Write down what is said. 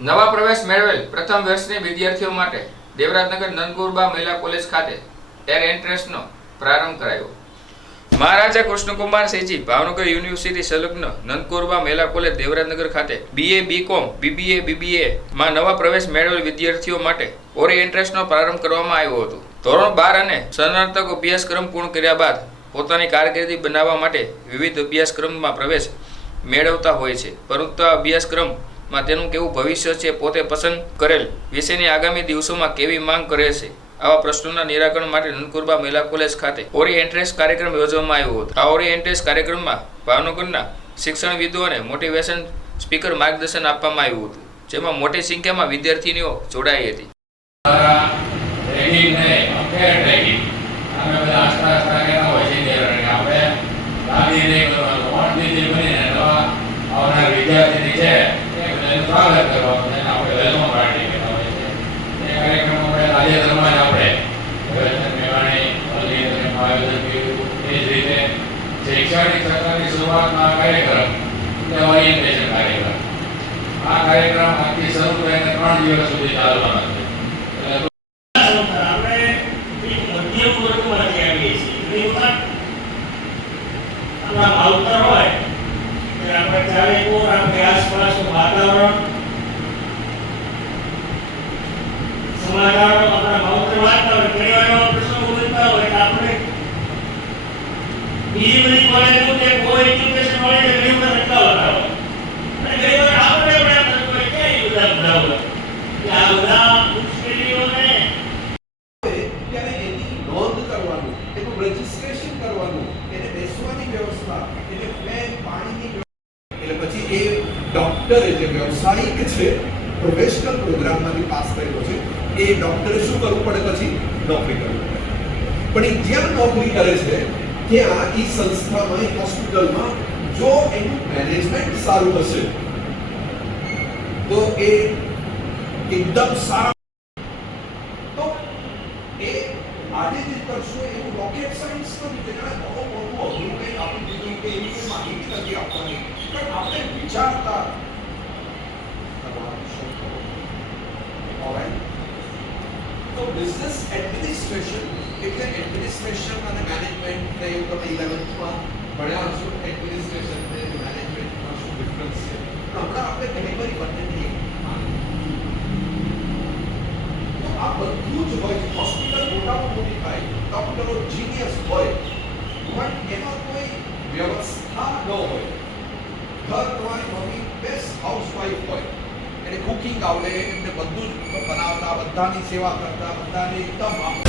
નવા પ્રવેશ મેળવેલ પ્રથમ વર્ષની વિદ્યાર્થીઓ માટે દેવરાજનગર નંદગુરબા મહિલા કોલેજ ખાતે એર એન્ટ્રન્સનો પ્રારંભ કરાયો. મહારાજા કૃષ્ણકુમાર સિંહજી ભાવનગર યુનિવર્સિટી સંલગ્ન નંદકુરબા મહિલા કોલેજ દેવરાજનગર ખાતે બીએ બીકોમ બીબીએ બીબીએ માં નવા પ્રવેશ મેળવેલ વિદ્યાર્થીઓ માટે ઓરી એન્ટ્રન્સનો પ્રારંભ કરવામાં આવ્યો હતો. ધોરણ બાર અને સ્નાતક અભ્યાસક્રમ પૂર્ણ કર્યા બાદ પોતાની કારકિર્દી બનાવવા માટે વિવિધ અભ્યાસક્રમમાં પ્રવેશ મેળવતા હોય છે. પરંતુ આ અભ્યાસક્રમમાં તેનું કેવું ભવિષ્ય છે પોતે પસંદ કરેલ વિષયની આગામી દિવસોમાં કેવી માંગ કરે છે? આવા પ્રશ્નોના નિરાકરણ માટે નંદકુરબા મહિલા કોલેજ ખાતે ઓરી એન્ટ્રન્સ કાર્યક્રમ યોજવામાં આવ્યો હતો. આ ઓરી એન્ટ્રન્સ કાર્યક્રમમાં ભાવનગરના શિક્ષણવિદો અને મોટિવેશન સ્પીકર માર્ગદર્શન આપવામાં આવ્યું હતું, જેમાં મોટી સંખ્યામાં વિદ્યાર્થીનીઓ જોડાઈ હતી. અમે બધા આસ્તા આસ્તા કહેતા હોય છે ત્યારે કે આપણે દાદી નહીં કરવાનું મોટ દીદી બનીને નવા આવનાર વિદ્યાર્થીની છે સ્વાગત કરવાનું આપણે છે એ કાર્યક્રમ આપણે તાજેતરમાં જ આપણે કાર્યક્રમ કાર્યક્રમ આ કાર્યક્રમ આજથી શરૂ ત્રણ દિવસ સુધી વાતાવરણ સમાચારો આપણા માવતર વાંચતા હોય ઘણી વાર એવા પ્રસંગો બનતા હોય કે આપણે બીજી બધી કોલેજો કે કોઈ એજ્યુકેશન મળે છે ઘણી વખત અટકાવતા હોય અને ઘણી વાર આપણે પણ એમ થતું હોય કે એ બધા બધા હોય કે આ બધા મુશ્કેલીઓને ત્યારે એની નોંધ કરવાનું એનું રજીસ્ટ્રેશન કરવાનું એને બેસવાની વ્યવસ્થા એને ફેન પાણીની વ્યવસ્થા એટલે પછી એ ડોક્ટરે જે વ્યવસાયિક છે પ્રોફેશનલ પ્રોગ્રામમાંથી પાસ કર્યો છે, એ ડોક્ટરે શું કરવું પડે પછી નોકરી કરવી પડે પણ એ જ્યાં નોકરી કરે છે, ત્યાં એ સંસ્થામાં, એ હોસ્પિટલમાં જો એનું મેનેજમેન્ટ સારું હશે, તો એ એકદમ સારા તો એ આજે જે કરશો આપવાની પણ આપણે વિચારતા. Alright? તો બિઝનેસ એડમિનિસ્ટ્રેશન એટલે એડમિનિસ્ટ્રેશન અને મેનેજમેન્ટ ને એવું તમે ઇલેવન્થમાં ભણ્યા હશો એડમિનિસ્ટ્રેશન ને મેનેજમેન્ટમાં શું ડિફરન્સ છે પણ હમણાં આપણે ઘણી બધી બંનેની તો આ બધું જ હોય છે હોસ્પિટલ મોટામાં મોટી થાય ડોક્ટરો જીનિયસ હોય પણ એમાં કોઈ વ્યવસ્થા ન હોય ઘર તમારી મમ્મી બેસ્ટ હાઉસવાઈફ હોય એને કુકિંગ આવડે એમને બધું જ બનાવતા બધાની સેવા કરતા બધાની એકદમ